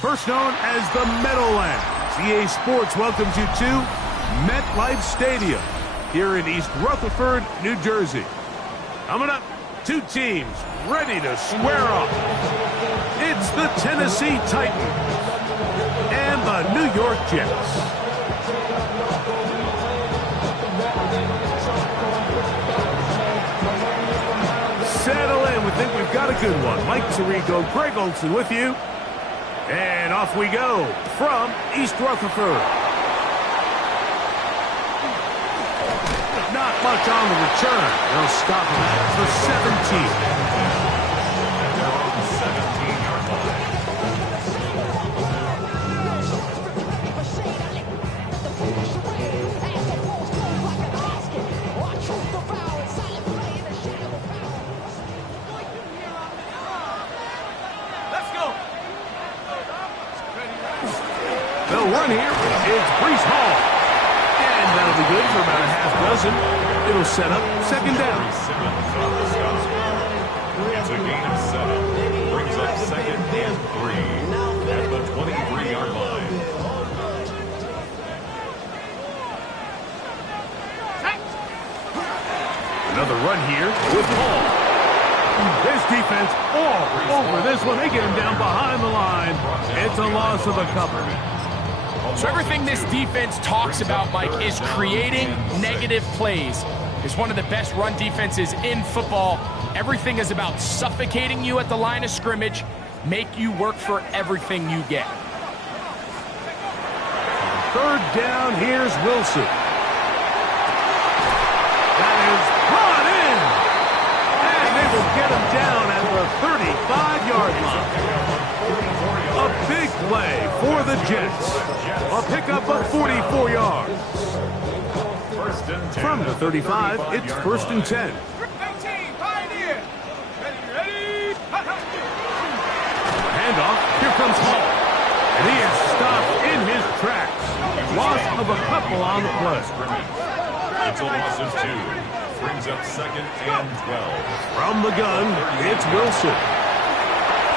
First known as the Meadowlands, EA Sports welcomes you to MetLife Stadium here in East Rutherford, New Jersey. Coming up, two teams ready to square off. It's the Tennessee Titans and the New York Jets. Settle in. We think we've got a good one. Mike Tirico, Greg Olson with you. And off we go from East Rutherford. Not much on the return. They'll stop him at the 17. They'll run here. It's Breece Hall. And that'll be good for about a half dozen. It'll set up second down. It's a gain of 7. Brings up second and 3 at the 23-yard line. Another run here with Hall. This defense all over this one. They get him down behind the line. It's a loss of a couple. So everything this defense talks about, Mike, is creating negative plays. It's one of the best run defenses in football. Everything is about suffocating you at the line of scrimmage, make you work for everything you get. Third down, here's Wilson. That is brought in. And they will get him down at the 35-yard line. A big play for the Jets. A pickup of 44 yards. From the 35, it's first and 10. Handoff. Here comes Hall. And he is stopped in his tracks. Loss of a couple on the play. It's a loss of 2. Brings up second and 12. From the gun, it's Wilson.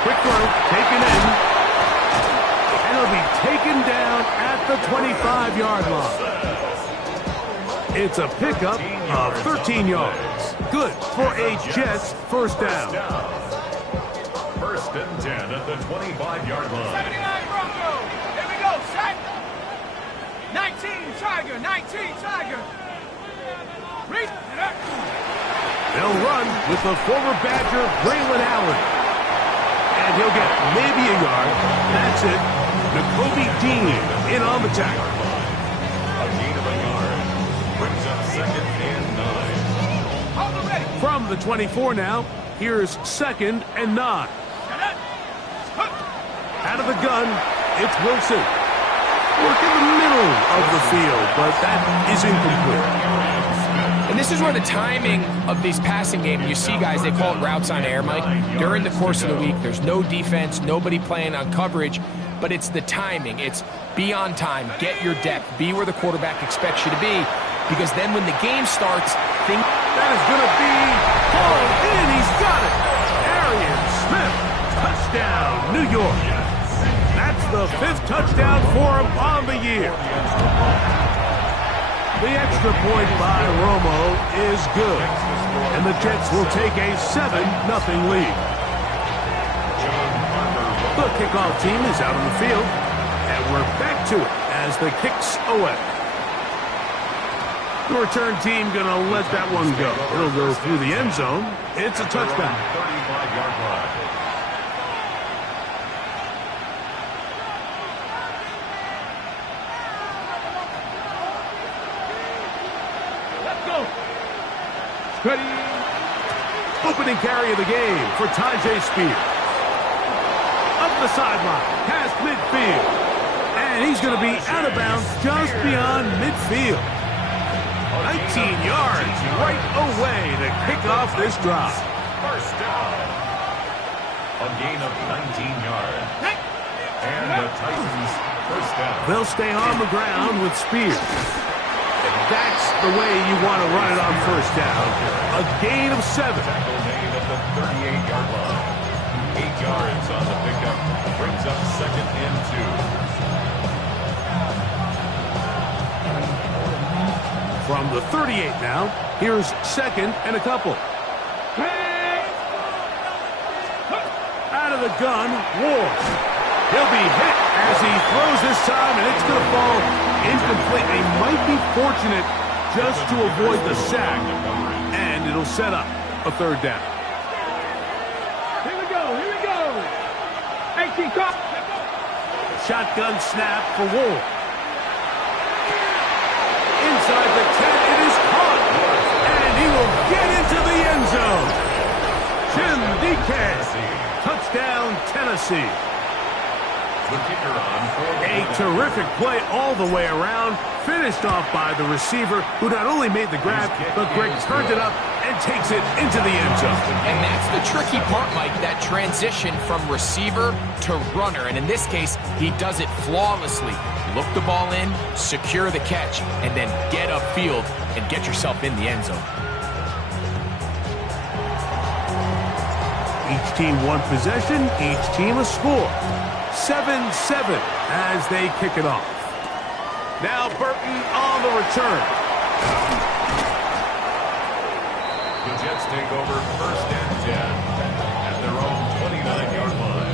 Quick throw, taken in. And he'll be taken down at the 25-yard line. It's a pickup of 13 yards. Good for a Jets first down. First and 10 at the 25-yard line. 79 Bronco. Here we go, set. 19 Tiger, 19 Tiger. Reach. They'll run with the former Badger, Braylon Allen. And he'll get maybe a yard. That's it. Nakobe Dean in on the tackle. A gain of a yard. Brings up second and 9. From the 24 now, here's second and 9. Out of the gun, it's Wilson. Work in the middle of the field, but that is incomplete. And this is where the timing of this passing game, you see guys, they call it routes on air, Mike. During the course of the week, there's no defense, nobody playing on coverage, but it's the timing. It's be on time, get your depth, be where the quarterback expects you to be, because then when the game starts, think that is going to be hauled in. He's got it. Arian Smith, touchdown, New York. That's the 5th touchdown for him on the year. The extra point by Romo is good, and the Jets will take a 7-0 lead. The kickoff team is out on the field, and we're back to it as the kick's away. The return team going to let that one go. It'll go through the end zone. It's a touchdown. 35-yard line. Ready. Opening carry of the game for Tyjae Spears. Up the sideline, past midfield. And he's going to be out of bounds just beyond midfield. 19 yards right away to kick off this drive. First down. A gain of 19 yards. And the Titans first down. They'll stay on the ground with Spears. And that's the way you want to run it on first down. A gain of 7. Tackle made at the 38-yard line. 8 yards on the pickup. Brings up 2nd and 2. From the 38 now, here's 2nd and a couple. Out of the gun, Ward. He'll be hit as he throws this time, and it's going to fall incomplete. They might be fortunate just to avoid the sack, and it'll set up a 3rd down. Here we go, here we go. 18 cop. Shotgun snap for Ward. Inside the 10, it is caught, and he will get into the end zone. Jim DK. Touchdown, Tennessee. The kicker on for A terrific play all the way around, finished off by the receiver, who not only made the grab, but Greg turned it up and takes it into the end zone. And that's the tricky part, Mike, that transition from receiver to runner. And in this case, he does it flawlessly. Look the ball in, secure the catch, and then get upfield and get yourself in the end zone. Each team one possession, each team a score. 7-7 as they kick it off. Now Burton on the return. The Jets take over 1st and 10 at their own 29-yard line.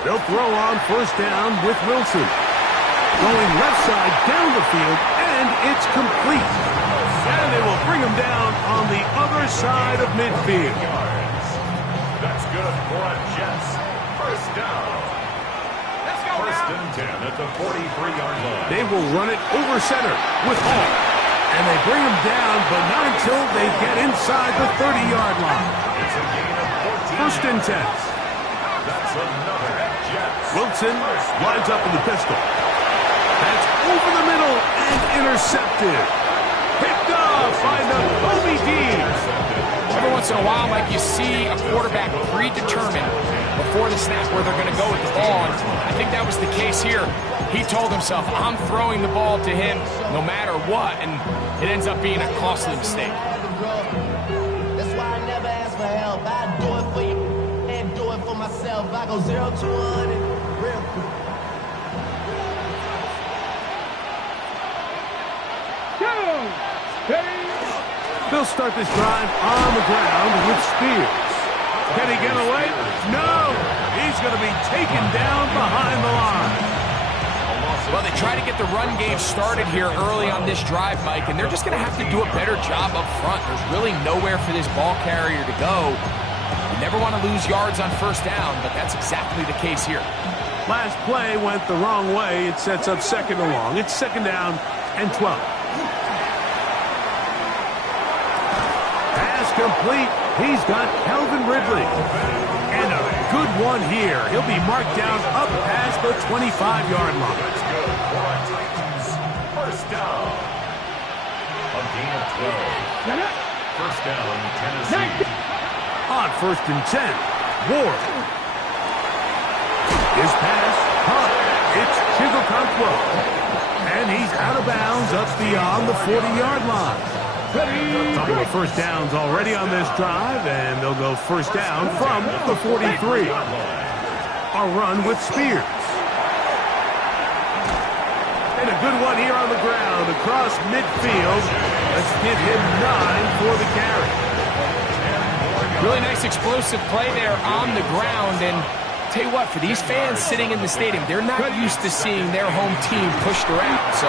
They'll throw on 1st down with Wilson. Going left side down the field, and it's complete. And they will bring him down on the other side of midfield. That's good for a Jets 1st down. Let's go 1st now. and 10 at the 43-yard line. They will run it over center with Hall. And they bring him down, but not until they get inside the 30-yard line. It's a gain of 14. 1st and 10. That's another Jets. Wilson lines up in the pistol. That's over the middle and intercepted. Picked off by Nakobe Dean. Every once in a while, Mike, you see a quarterback predetermined before the snap where they're going to go with the ball. And I think that was the case here. He told himself, I'm throwing the ball to him no matter what. And it ends up being a costly mistake. That's why I never ask for help. I do it for you and do it for myself. I go 0 to 100 real quick. They'll start this drive on the ground with Spears. Can he get away? No! He's going to be taken down behind the line. Well, they try to get the run game started here early on this drive, Mike, and they're just going to have to do a better job up front. There's really nowhere for this ball carrier to go. You never want to lose yards on 1st down, but that's exactly the case here. Last play went the wrong way. It sets up 2nd and long. It's 2nd down and 12. Pass complete. He's got Calvin Ridley. And a good one here. He'll be marked down up past the 25-yard line. That's good for our Titans. 1st down. A gain of 12. 1st down, Tennessee. On 1st and 10, Ward. His pass caught. It's Chigokonkwo. And he's out of bounds up beyond the 40-yard line. A couple of 1st downs already on this drive, and they'll go 1st down from the 43. A run with Spears. And a good one here on the ground across midfield. Let's give him 9 for the carry. Really nice explosive play there on the ground, and tell you what, for these fans sitting in the stadium, they're not used to seeing their home team pushed around. So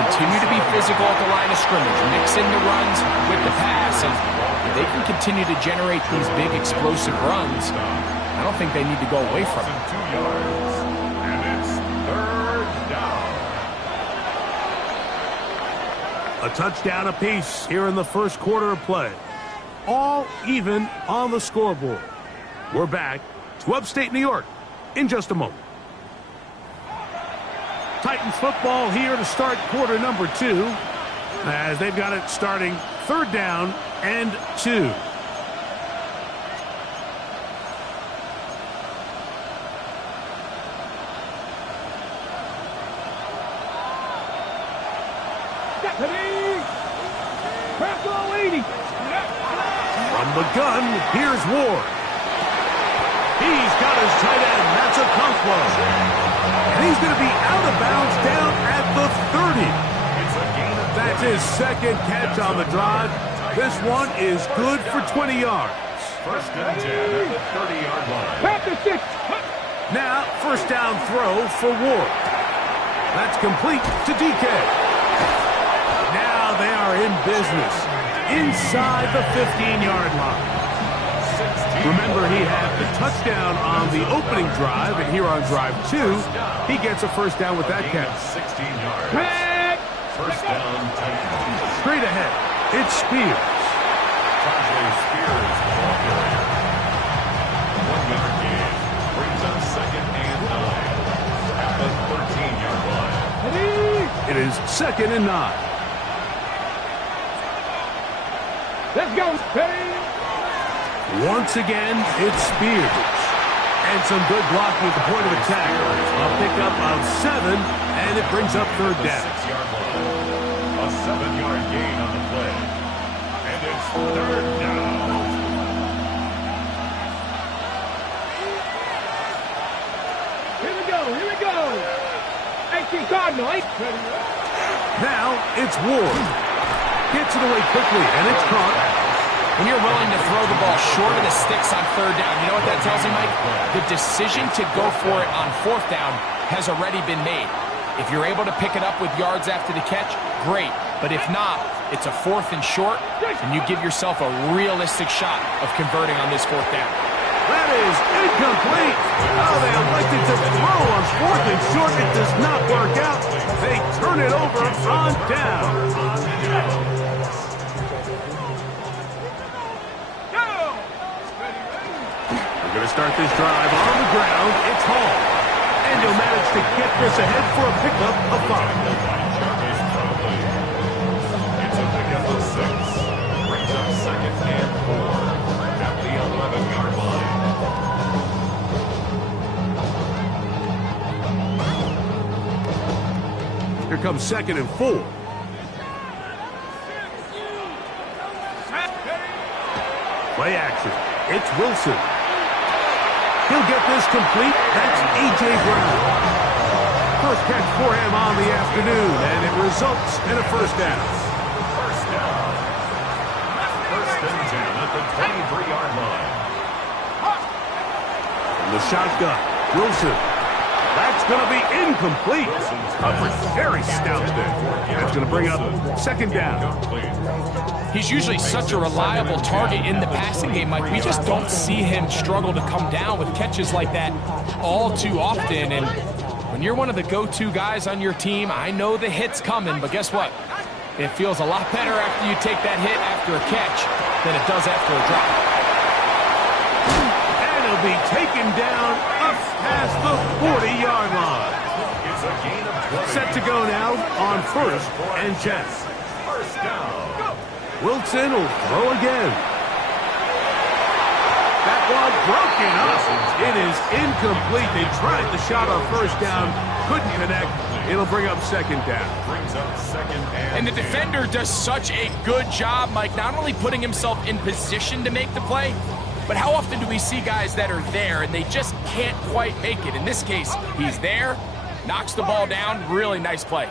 continue to be physical at the line of scrimmage, mix in the runs with the pass, and if they can continue to generate these big explosive runs, I don't think they need to go away from it. 2 yards. And it's 3rd down. A touchdown apiece here in the first quarter of play. All even on the scoreboard. We're back to upstate New York in just a moment. Titans football here to start quarter number 2, as they've got it starting 3rd down and 2. From the gun, here's Ward. He's got his tight end, that's a Okonkwo. And he's going to be out of bounds down at the 30. That's his 2nd catch on the drive. This one is good for 20 yards. 1st and 10 at the 30-yard line. Now, 1st down throw for Ward. That's complete to DK. Now they are in business inside the 15-yard line. Remember, he had the touchdown on the opening drive, and here on drive 2, he gets a 1st down with that catch. 16 yards. 1st down, Titans. Straight ahead, it's Spears. Spears, ball carrier. 1-yard gain. Brings up 2nd and 9 at the 13-yard line. It is 2nd and 9. Let's go, Once again, it's Spears. And some good blocking at the point of attack. A pickup of 7, and it brings up 3rd down. 6-yard line. A 7-yard gain on the play. And it's 3rd down. Here we go. 18 Cardinal. Now, it's Ward. Gets it away quickly, and it's caught. When you're willing to throw the ball short of the sticks on 3rd down, you know what that tells you, Mike? The decision to go for it on 4th down has already been made. If you're able to pick it up with yards after the catch, great. But if not, it's a 4th and short, and you give yourself a realistic shot of converting on this 4th down. That is incomplete. Oh, they elected to throw on 4th and short. It does not work out. They turn it over on down. We're going to start this drive on the ground. It's Hall. And he'll manage to get this ahead for a pickup of 5. It's a pickup of 6. Brings up 2nd and 4 at the 11-yard line. Here comes 2nd and 4. Play action. It's Wilson. He'll get this complete. That's A.J. Brown. First catch for him on the afternoon, and it results in a 1st down. 1st down. 1st and 10 at the 23-yard line. From the shotgun, Wilson. That's going to be incomplete. Coverage very stout there. That's going to bring up 2nd down. He's usually such a reliable target in the passing game, Mike. We just don't see him struggle to come down with catches like that all too often. And when you're one of the go-to guys on your team, I know the hit's coming, but guess what? It feels a lot better after you take that hit after a catch than it does after a drop. And he'll be taken down up past the 40-yard line. It's a gain of 20. Set to go now on 1st and 10. 1st down. Wilson will throw again. That one broken up. It is incomplete. They tried the shot on 1st down, couldn't connect. It'll bring up 2nd down. Brings up 2nd And the defender does such a good job, Mike, not only putting himself in position to make the play, but how often do we see guys that are there and they just can't quite make it? In this case, he's there, knocks the ball down. Really nice play.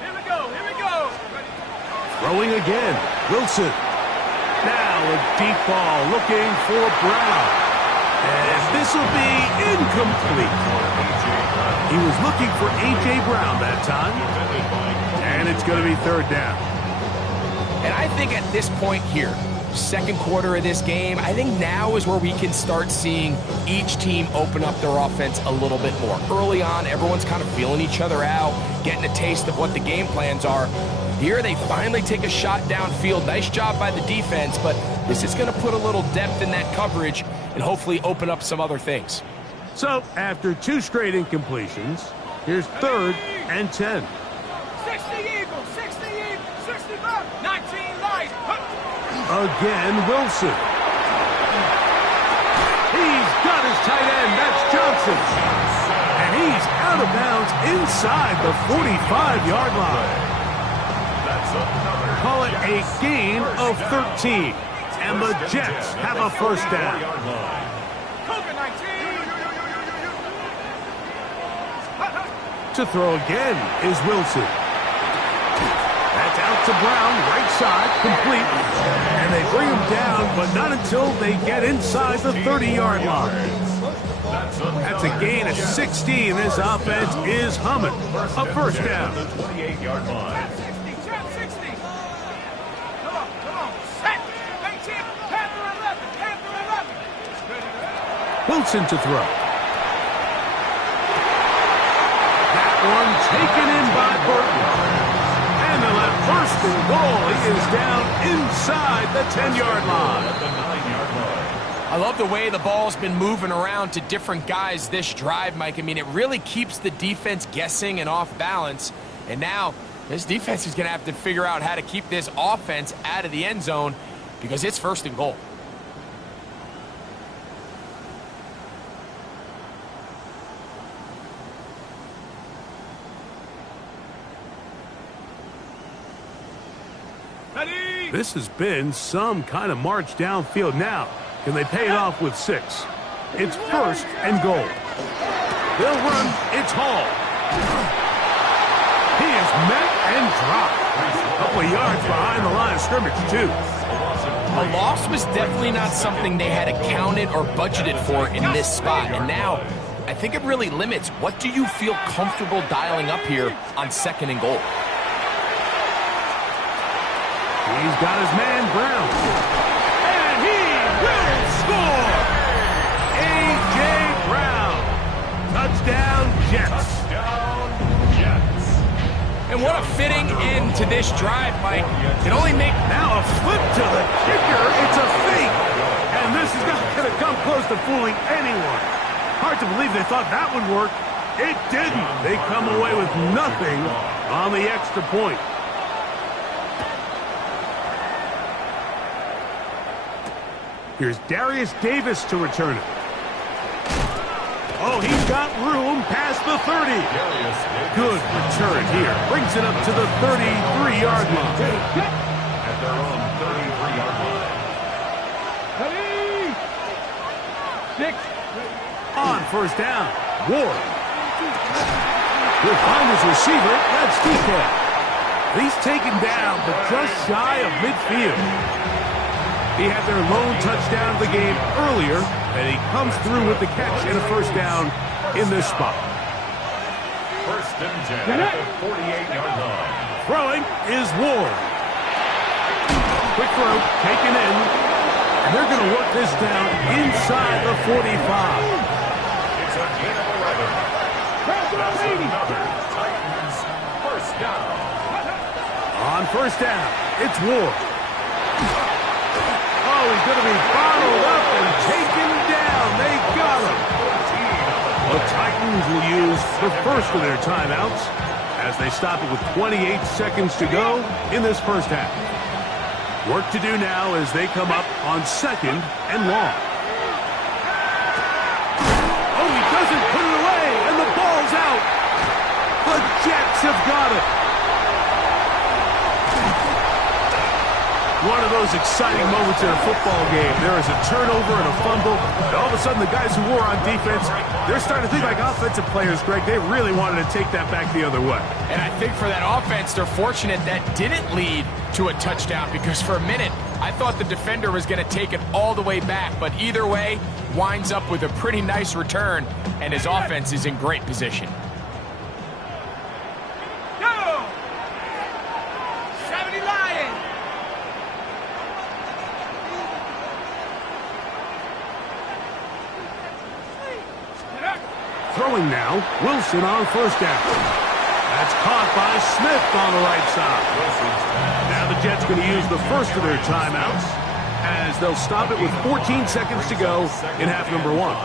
Here we go. Throwing again. Wilson. Now a deep ball looking for Brown. And this will be incomplete. He was looking for A.J. Brown that time. And it's going to be 3rd down. And I think at this point here, 2nd quarter of this game, I think now is where we can start seeing each team open up their offense a little bit more. Early on, everyone's kind of feeling each other out, getting a taste of what the game plans are. Here, they finally take a shot downfield. Nice job by the defense, but this is going to put a little depth in that coverage and hopefully open up some other things. So, after 2 straight incompletions, here's 3rd and 10. 60 Eagles, 60 Eagles, 65, 19 Lions. Again, Wilson. He's got his tight end. That's Johnson. And he's out of bounds inside the 45-yard line. That's another. Call it a gain of 13. And the Jets have a first down. Cougar 19. To throw again is Wilson. That's out to Brown, right side, complete. And they bring him down, but not until they get inside the 30-yard line. That's a gain of 16. This offense is humming. A first down. The 28-yard line. 60, Jets 60. Come on, set. 18, Panther 11, Panther 11. Wilson to throw. That one taken in by Burton. And they'll have first and goal. He is down inside the 10-yard line. The 9-yard line. I love the way the ball's been moving around to different guys this drive, Mike. I mean, it really keeps the defense guessing and off balance. And now this defense is going to have to figure out how to keep this offense out of the end zone because it's first and goal. Ready? This has been some kind of march downfield now. Can they pay it off with 6? It's first and goal. They'll run. It's Hall. He is met and dropped. A couple of yards behind the line of scrimmage, too. A loss was definitely not something they had accounted or budgeted for in this spot. And now, I think it really limits what do you feel comfortable dialing up here on second and goal. He's got his man, Brown. And he will score! A.J. Brown. Touchdown, Jets. Touchdown, Jets. And what a fitting end to this drive, Mike. Can only make... Now a flip to the kicker. It's a fake. And this is not going to come close to fooling anyone. Hard to believe they thought that would work. It didn't. They come away with nothing on the extra point. Here's Darius Davis to return it. Oh, he's got room past the 30. Good return here. Brings it up to the 33-yard line. At their own 33-yard line. Ready? 6. On first down, Ward. He'll find his receiver. That's DK. He's taken down, but just shy of midfield. He had their lone touchdown of the game earlier, and he comes through with the catch and a first down in this spot. First and 10 at the 48-yard line. Throwing is Ward. Quick throw, taken in, and they're going to work this down inside the 45. It's a gain of 11. That's another Titans first down. On first down, it's Ward. Oh, he's going to be bottled up and taken down. They got him. The Titans will use the first of their timeouts as they stop it with 28 seconds to go in this first half. Work to do now as they come up on second and long. Oh, he doesn't put it away, and the ball's out. The Jets have got it. One of those exciting moments in a football game. There is a turnover and a fumble, and all of a sudden the guys who were on defense, they're starting to think like offensive players, Greg. They really wanted to take that back the other way. And I think for that offense, they're fortunate that didn't lead to a touchdown because for a minute, I thought the defender was going to take it all the way back. But either way, winds up with a pretty nice return, and his offense is in great position. Go! 70 Lions. Throwing now, Wilson on first down. That's caught by Smith on the right side. Now the Jets going to use the first of their timeouts as they'll stop it with 14 seconds to go in half number one.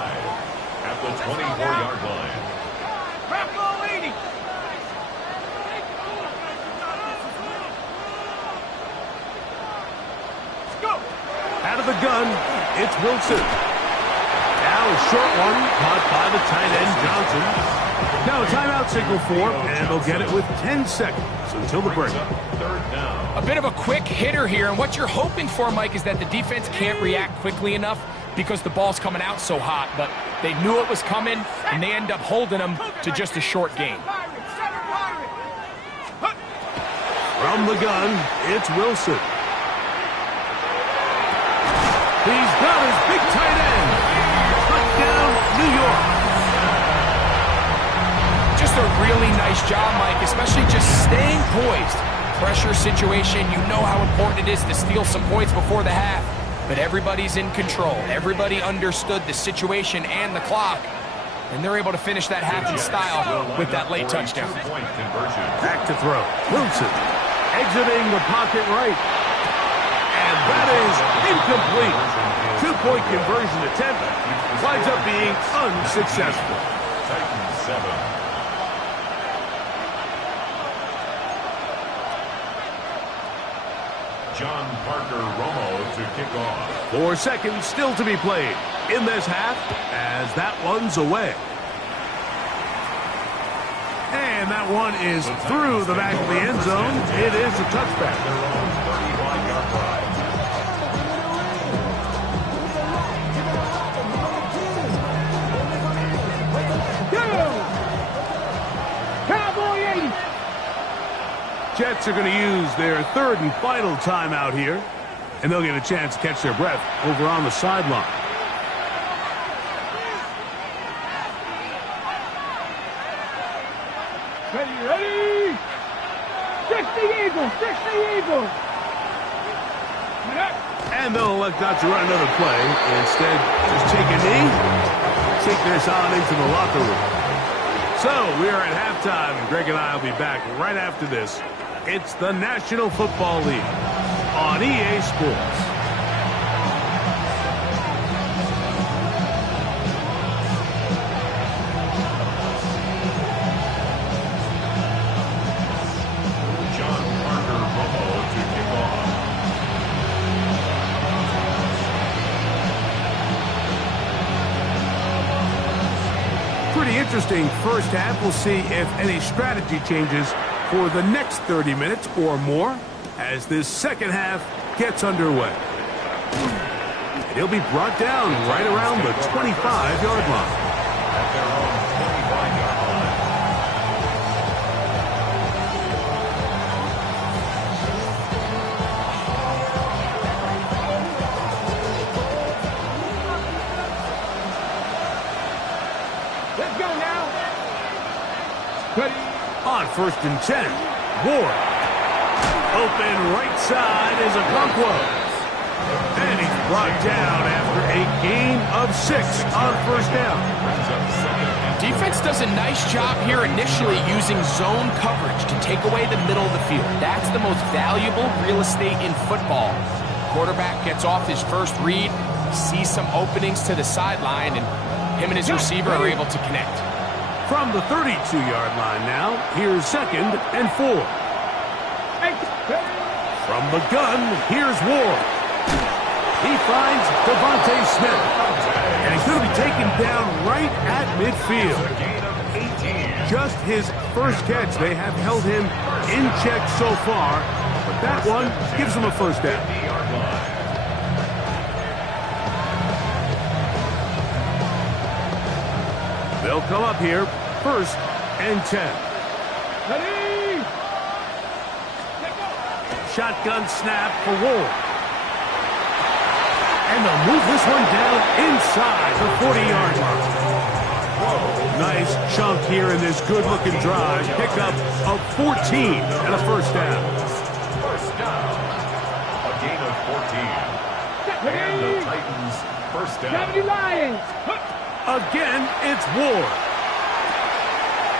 At the 24-yard line. Crackle 80. the gun, it's Wilson. Now a short one caught by the tight end, Johnson. Now a timeout signal for, and they'll get it with 10 seconds until the break. Third down. A bit of a quick hitter here, and what you're hoping for, Mike, is that the defense can't react quickly enough because the ball's coming out so hot, but they knew it was coming, and they end up holding them to just a short gain. From the gun, it's Wilson. He's got his big tight end. Touchdown, New York. Just a really nice job, Mike, especially just staying poised. Pressure situation, you know how important it is to steal some points before the half, but everybody's in control. Everybody understood the situation and the clock, and they're able to finish that half in style with that late touchdown. Back to throw. Wilson exiting the pocket right. And that is incomplete. 2-point conversion attempt winds up being unsuccessful. Titans 7. John Parker Romo to kick off. 4 seconds still to be played in this half as that one's away. And that one is through the back of the end zone. It is a touchback. Their own 35-yard line. Cowboy 80. Jets are going to use their third and final timeout here, and they'll get a chance to catch their breath over on the sideline. Ready? 60 Eagles, 60 Eagles. And they'll elect not to run another play. Instead, just take a knee, take this on into the locker room. So, we are at halftime, and Greg and I will be back right after this. It's the National Football League on EA Sports. John Parker Romo to kick off. Pretty interesting first half. We'll see if any strategy changes for the next 30 minutes or more as this second half gets underway. He'll be brought down right around the 25-yard line. At their own 25-yard line. Let's go now. Ready? On 1st and 10, Ward. Open right side is Okonkwo. And he's brought down after a gain of 6 on 1st down. Brings up second and Defense does a nice job here initially using zone coverage to take away the middle of the field. That's the most valuable real estate in football. Quarterback gets off his first read, sees some openings to the sideline, and him and his receiver are able to connect. From the 32-yard line now, here's 2nd and 4. From the gun, here's Ward. He finds Devontae Smith. And he's going to be taken down right at midfield. a gain of 18. Just his first catch. They have held him in check so far, but that one gives him a first down. 50-yard line. They'll come up here, 1st and 10. Ready? Shotgun snap for Ward. And they'll move this one down inside the 40-yard mark. Nice chunk here in this good-looking drive. Pickup of 14 and a first down. First down. A gain of 14. And the Titans first down. 70 Lions. Again, it's Ward.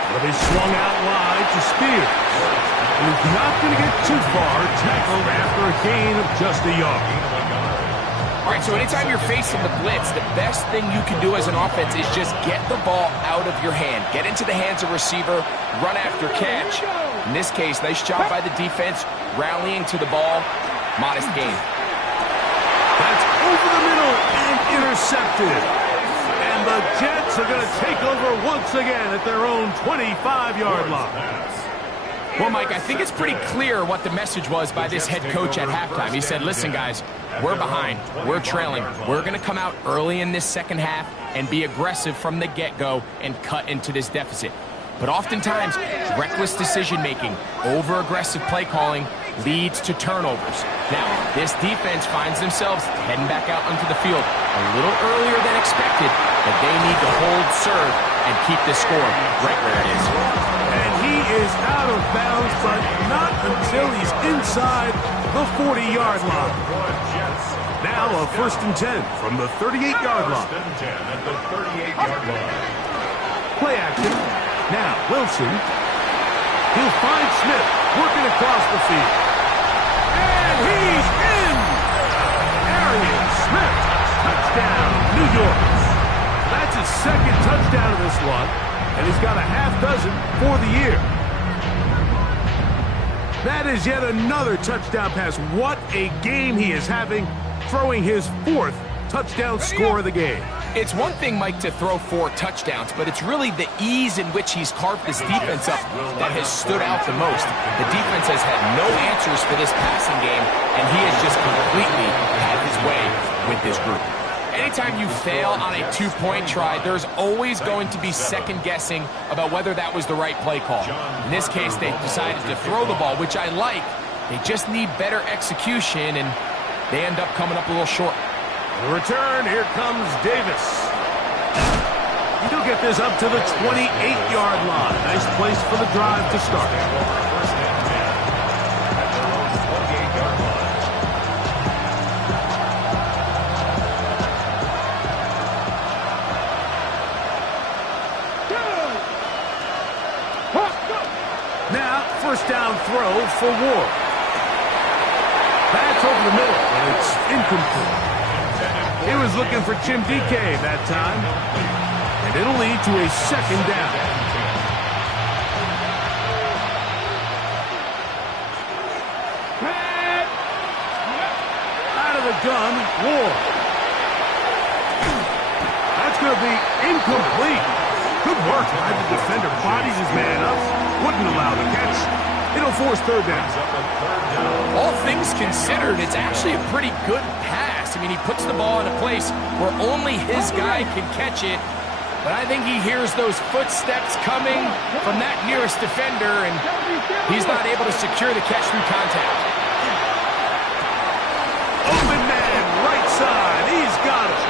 But they swung out wide to Spears. He's not going to get too far, tackled after a gain of just a yard. All right, so anytime you're facing the blitz, the best thing you can do as an offense is just get the ball out of your hand. Get into the hands of receiver, run after catch. In this case, nice job by the defense, rallying to the ball. Modest gain. That's over the middle and intercepted. And the Jets are going to take over once again at their own 25-yard line. Well, Mike, I think it's pretty clear what the message was by this head coach at halftime. He said, listen, guys, we're behind. We're trailing. We're going to come out early in this second half and be aggressive from the get-go and cut into this deficit. But oftentimes, reckless decision-making, over-aggressive play calling leads to turnovers. Now, this defense finds themselves heading back out onto the field a little earlier than expected, but they need to hold serve and keep this score right where it is. And he is out of bounds, but not until he's inside the 40-yard line. Now a 1st and 10 from the 38-yard line. 1st and 10 at the 38-yard line. Play action. Now Wilson. He'll find Smith working across the field. And he's in! Arian Smith. Touchdown, New York. That's his 2nd touchdown of this one. And he's got a half dozen for the year. That is yet another touchdown pass. What a game he is having, throwing his 4th touchdown score of the game. It's one thing, Mike, to throw 4 touchdowns, but it's really the ease in which he's carved this defense up that has stood out the most. The defense has had no answers for this passing game, and he has just completely had his way with this group. Anytime you fail on a 2-point try, there's always going to be second-guessing about whether that was the right play call. In this case, they decided to throw the ball, which I like. They just need better execution, and they end up coming up a little short. The return, here comes Davis. He'll get this up to the 28-yard line. Nice place for the drive to start. Now, 1st down throw for Ward. That's over the middle, but it's incomplete. He was looking for Jim DK that time, and it'll lead to a 2nd down. Out of the gun, Ward. That's going to be incomplete. Good work by the defender. Bodies his man up. Wouldn't allow the catch. It'll force 3rd down. All things considered, it's actually a pretty good pass. I mean, he puts the ball in a place where only his guy can catch it. But I think he hears those footsteps coming from that nearest defender, and he's not able to secure the catch through contact. Open man, right side. He's got it.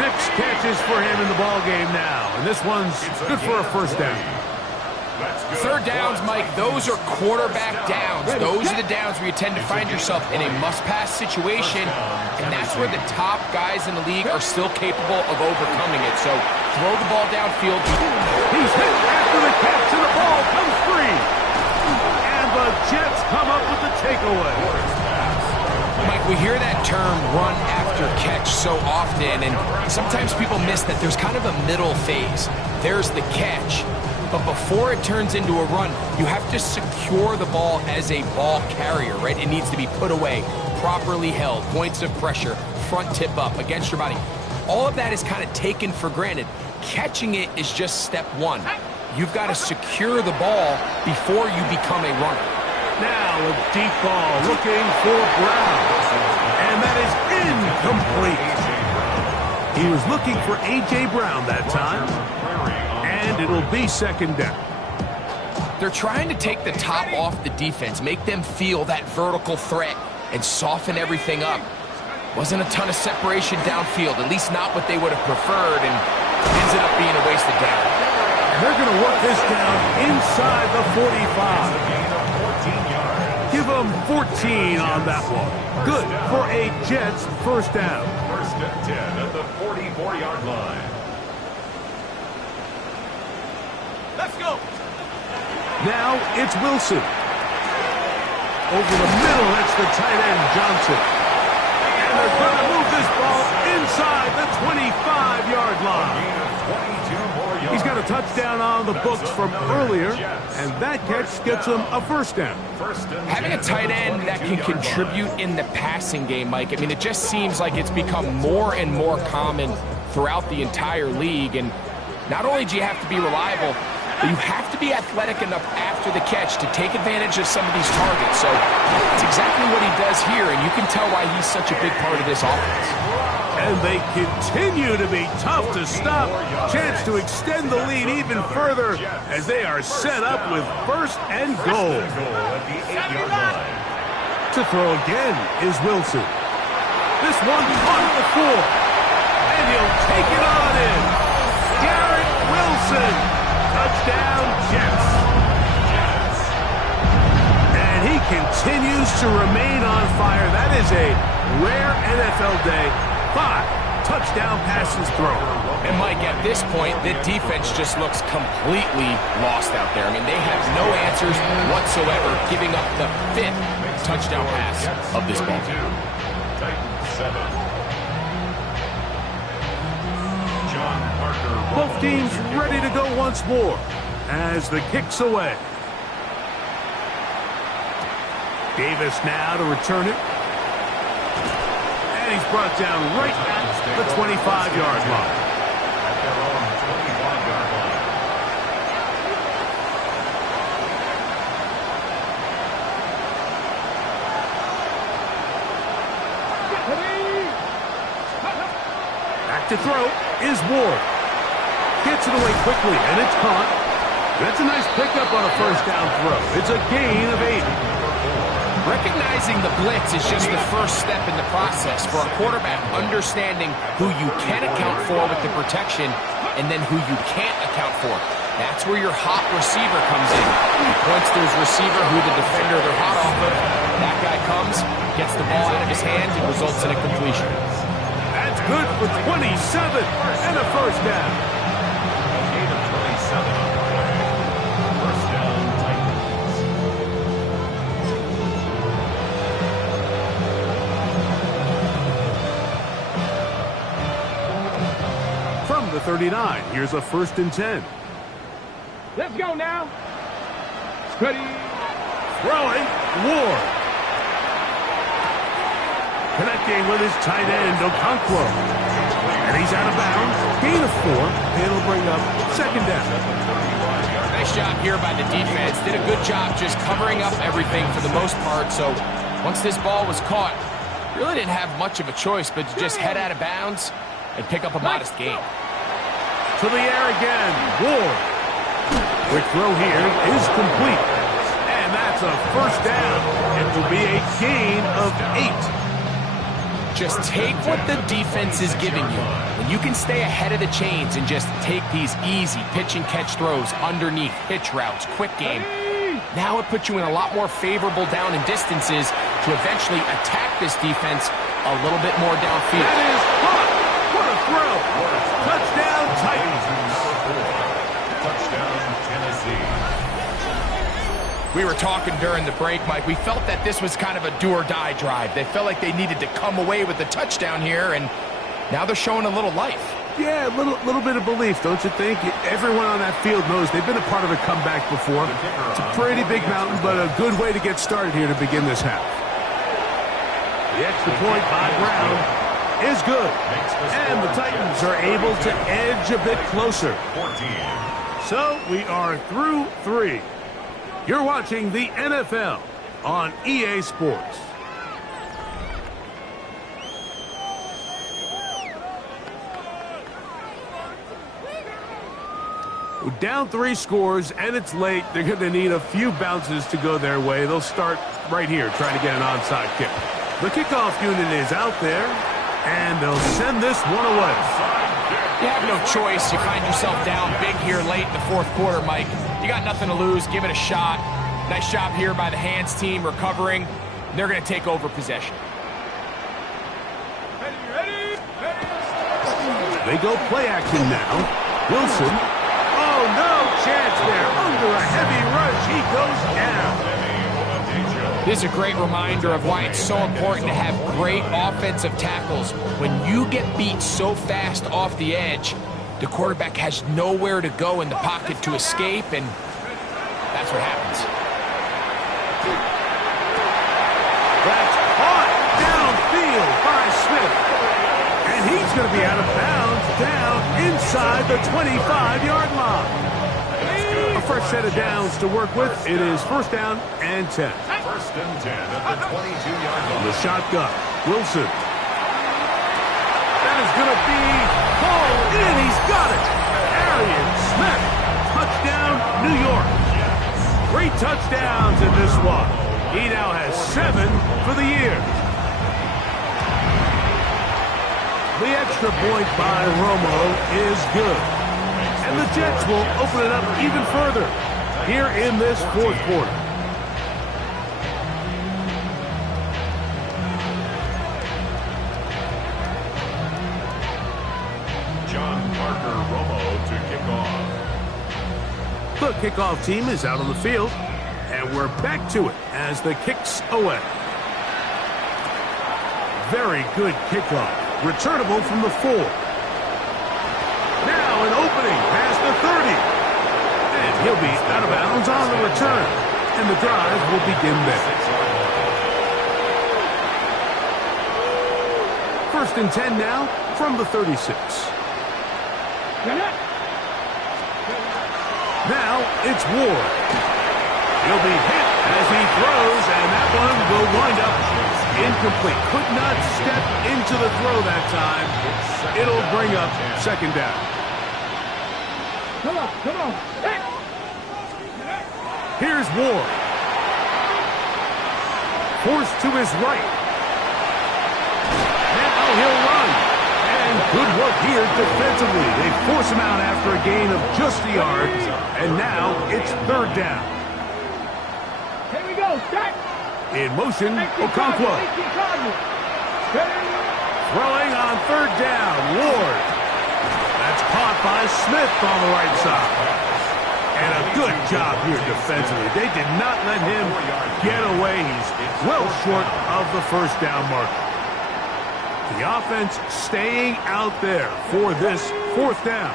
6 catches for him in the ball game now. And this one's good for a 1st down. 3rd downs, Mike, those are quarterback downs. Those are the downs where you tend to find yourself in a must-pass situation, and that's where the top guys in the league are still capable of overcoming it. So throw the ball downfield. He's hit after the catch, and the ball comes free. And the Jets come up with the takeaway. Mike, we hear that term run after catch so often, and sometimes people miss that there's kind of a middle phase. There's the catch. But before it turns into a run, you have to secure the ball as a ball carrier, right? It needs to be put away, properly held, points of pressure, front tip up against your body. All of that is kind of taken for granted. Catching it is just step 1. You've got to secure the ball before you become a runner. Now a deep ball looking for Brown. And that is incomplete. He was looking for A.J. Brown that time. And it'll be 2nd down. They're trying to take the top off the defense, make them feel that vertical threat, and soften everything up. Wasn't a ton of separation downfield, at least not what they would have preferred, and ended up being a wasted down. They're going to work this down inside the 45. Give them 14 on that one. Good for a Jets 1st down. 1st and 10 at the 44-yard line. Let's go. Now it's Wilson. Over the middle, that's the tight end, Johnson. And they're going to move this ball inside the 25-yard line. 22 more He's got a touchdown on the books from earlier, and that catch gets him a first down. Having a tight end that can contribute in the passing game, Mike, I mean, it just seems like it's become more and more common throughout the entire league. And not only do you have to be reliable, but you have to be athletic enough after the catch to take advantage of some of these targets. So that's exactly what he does here, and you can tell why he's such a big part of this offense. And they continue to be tough to stop. Chance to extend the lead even further as they are set up with first and goal. To throw again is Wilson. This one on the 4. And he'll take it on in. Garrett Wilson. Touchdown, Jets. And he continues to remain on fire. That is a rare NFL day. 5 touchdown passes thrown. And Mike, at this point, the defense just looks completely lost out there. I mean, they have no answers whatsoever, giving up the 5th touchdown pass of this ball. Both teams ready to go once more as the kick's away. Davis now to return it. And he's brought down right at the 25-yard line. At their own 25-yard line. Back to throw is Ward. Gets it away quickly, and it's caught. That's a nice pickup on a first down throw. It's a gain of 8. Recognizing the blitz is just the first step in the process for a quarterback, understanding who you can account for with the protection and then who you can't account for. That's where your hot receiver comes in. He points to his receiver who the defender they're hot off of. That guy comes, gets the ball out of his hand, and results in a completion. That's good for 27 and a first down. A gain of 27 on the play. First down, Titans. From the 39, here's a 1st and 10. Let's go now. Ready. Throwing, Ward. Connecting with his tight end, Okonkwo. And he's out of bounds. Gain of 4. It'll bring up 2nd down. Nice job here by the defense. Did a good job just covering up everything for the most part. So once this ball was caught, really didn't have much of a choice but to just head out of bounds and pick up a modest gain. To the air again, Ward. Quick throw here is complete. And that's a first down. It will be a gain of 8. Just take what the defense is giving you. When you can stay ahead of the chains and just take these easy pitch and catch throws underneath, pitch routes, quick game, now it puts you in a lot more favorable down and distances to eventually attack this defense a little bit more downfield. That is hot. What a throw. Touchdown, Titans. Touchdown, Tennessee. We were talking during the break, Mike. We felt that this was kind of a do-or-die drive. They felt like they needed to come away with the touchdown here, and now they're showing a little life. Yeah, a little bit of belief, don't you think? Everyone on that field knows they've been a part of a comeback before. It's a pretty big mountain, but a good way to get started here to begin this half. The extra point by Brown is good, and the Titans are able to edge a bit closer. 14. So we are through 3. You're watching the NFL on EA Sports. Down 3 scores, and it's late. They're going to need a few bounces to go their way. They'll start right here trying to get an onside kick. The kickoff unit is out there, and they'll send this one away. You have no choice. You find yourself down big here late in the 4th quarter, Mike. You got nothing to lose. Give it a shot. Nice job here by the hands team recovering. They're going to take over possession. They go play action now. Wilson. Oh, no chance there. Under a heavy rush, he goes down. This is a great reminder of why it's so important to have great offensive tackles. When you get beat so fast off the edge, the quarterback has nowhere to go in the pocket to escape, and that's what happens. That's caught downfield by Smith. And he's going to be out of bounds down inside the 25-yard line. A fresh set of downs to work with. It is first down and 10. First and 10 at the 22-yard line. The shotgun. Wilson. That is going to be hauled in. He's got it. Arian Smith. Touchdown, New York. 3 touchdowns in this one. He now has 7 for the year. The extra point by Romo is good. And the Jets will open it up even further here in this fourth quarter. John Parker Romo to kick off. The kickoff team is out on the field, and we're back to it as the kick's away. Very good kickoff. Returnable from the 4. Now an opening past the 30. And he'll be out of bounds on the return. And the drive will begin there. First and 10 now from the 36. Now it's Ward. He'll be hit as he throws, and that one will wind up incomplete. Could not step into the throw that time. It'll bring up second down. Come on. Hey. Here's Ward. Forced to his right. Now he'll run. And good work here defensively. They force him out after a gain of just a yard. And now it's third down. Here we go. Start. In motion, Okonkwo. Throwing on third down, Ward. That's caught by Smith on the right side. And a good job here defensively. They did not let him get away. He's well short of the first down marker. The offense staying out there for this fourth down.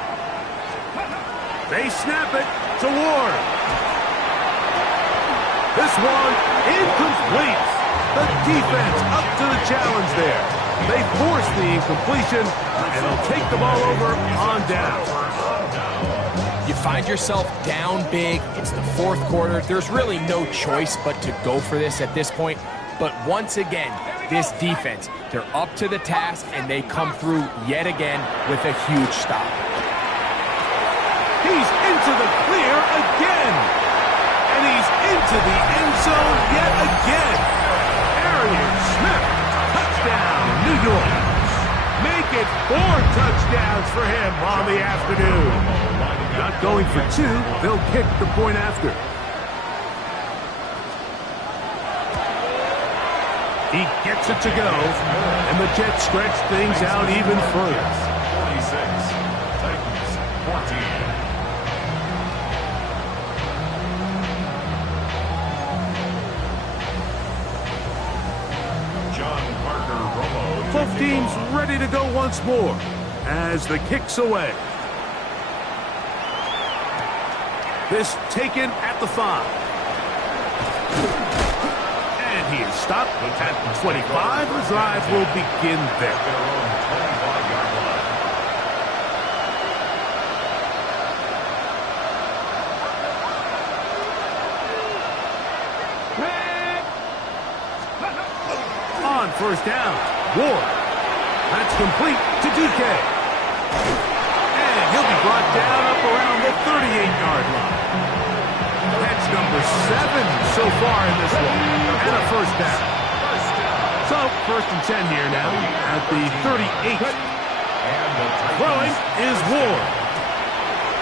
They snap it to Ward. This one incomplete. The defense up to the challenge there. They force the incompletion, and they'll take the ball over on down. You find yourself down big. It's the fourth quarter. There's really no choice but to go for this at this point. But once again, this defense, they're up to the task, and they come through yet again with a huge stop. He's into the clear again. And he's into the end zone yet again. Arian Smith, touchdown, New York. Make it 4 touchdowns for him on the afternoon. Not going for 2, they'll kick the point after. He gets it to go, and the Jets stretch things out even further. 46, Titans 14. Both teams ready to go once more as the kick's away. This taken at the 5. And he is stopped at the 25. The drive will begin there. On first down, Ward. That's complete to DK. And he'll be brought down up around the 38-yard line. That's number 7 so far in this one. And a first down. So, first and 10 here now at the 38. Throwing is Ward.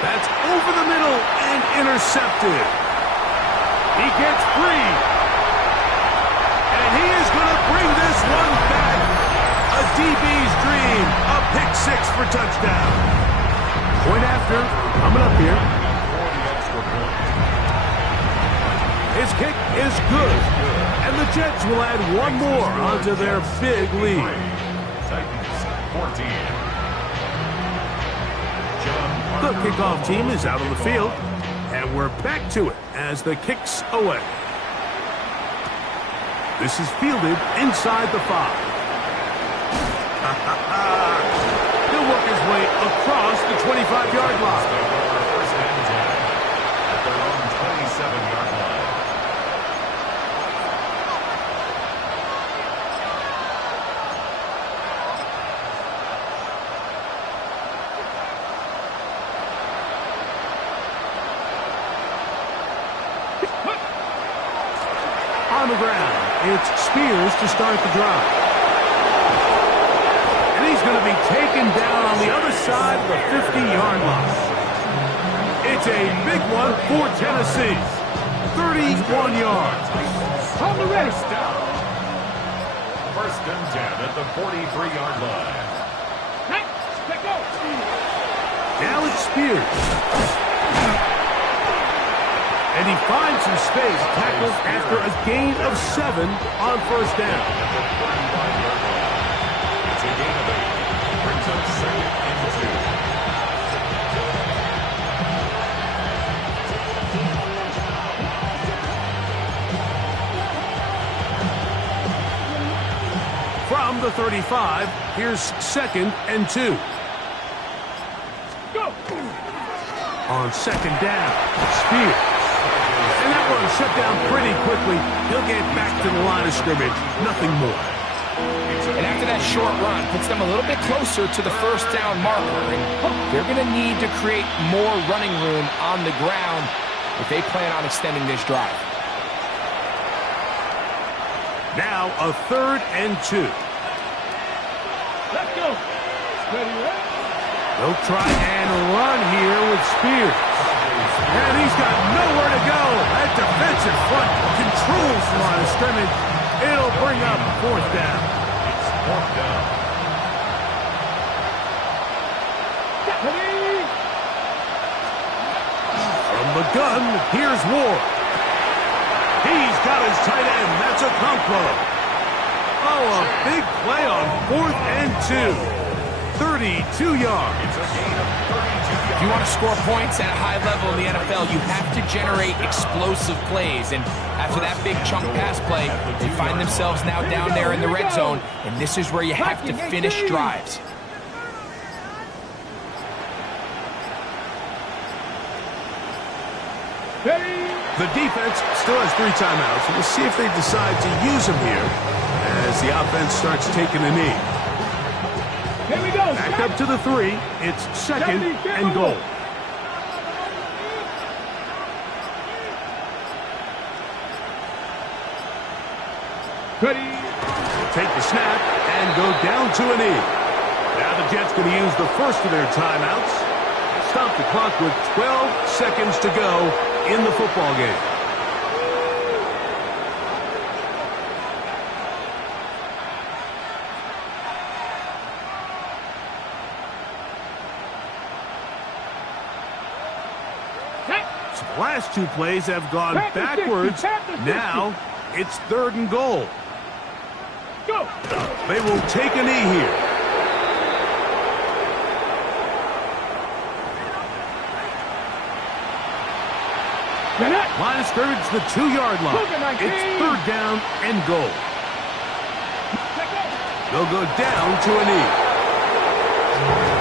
That's over the middle and intercepted. He gets free. And he is going to bring this one back. A DB's dream. A pick 6 for touchdown. Point after coming up here. His kick is good. And the Jets will add one more onto their big lead. Titans 14. John The kickoff team is out on the field, and we're back to it as the kick's away. This is fielded inside the 5. He'll work his way across the 25-yard line. First and 10 at their own 27-yard line. On the ground, it's Spears to start the drive. And he's going to be taken down on the other side of the 50-yard line. It's a big one for Tennessee. 31 yards. On the ready. First and 10 at the 43-yard line. Let go. Now it's Spears. And he finds some space, tackled after a gain of 7 on first down. It's a gain of 8. Brings up second and 2. From the 35, here's second and 2. Go. On second down, Spears. And that one shut down pretty quickly. He'll get back to the line of scrimmage. Nothing more. And after that short run, puts them a little bit closer to the first down marker. And they're going to need to create more running room on the ground if they plan on extending this drive. Now a third and 2. Let's go. Ready, ready. They'll try and run here with Spears. And he's got nowhere to go. That defensive front controls the line of scrimmage. It'll bring up fourth down. It's fourth down. From the gun, here's Ward. He's got his tight end. That's Okonkwo. Oh, a big play on fourth and 2. 32 yards. It's a gain of 32 yards. If you want to score points at a high level in the NFL, you have to generate explosive plays. And after that big chunk pass play, they find themselves now down there in the red zone. And this is where you have to finish drives. The defense still has 3 timeouts. We'll see if they decide to use them here as the offense starts taking a knee. Here we go. Back up to the 3. It's second and goal. Ready. Take the snap and go down to a knee. Now the Jets going to use the first of their timeouts. Stop the clock with 12 seconds to go in the football game. So the last 2 plays have gone backwards. Now it's third and goal. Go. They will take a knee here. Line of scrimmage, the 2-yard line. It's third down and goal. They'll go down to a knee.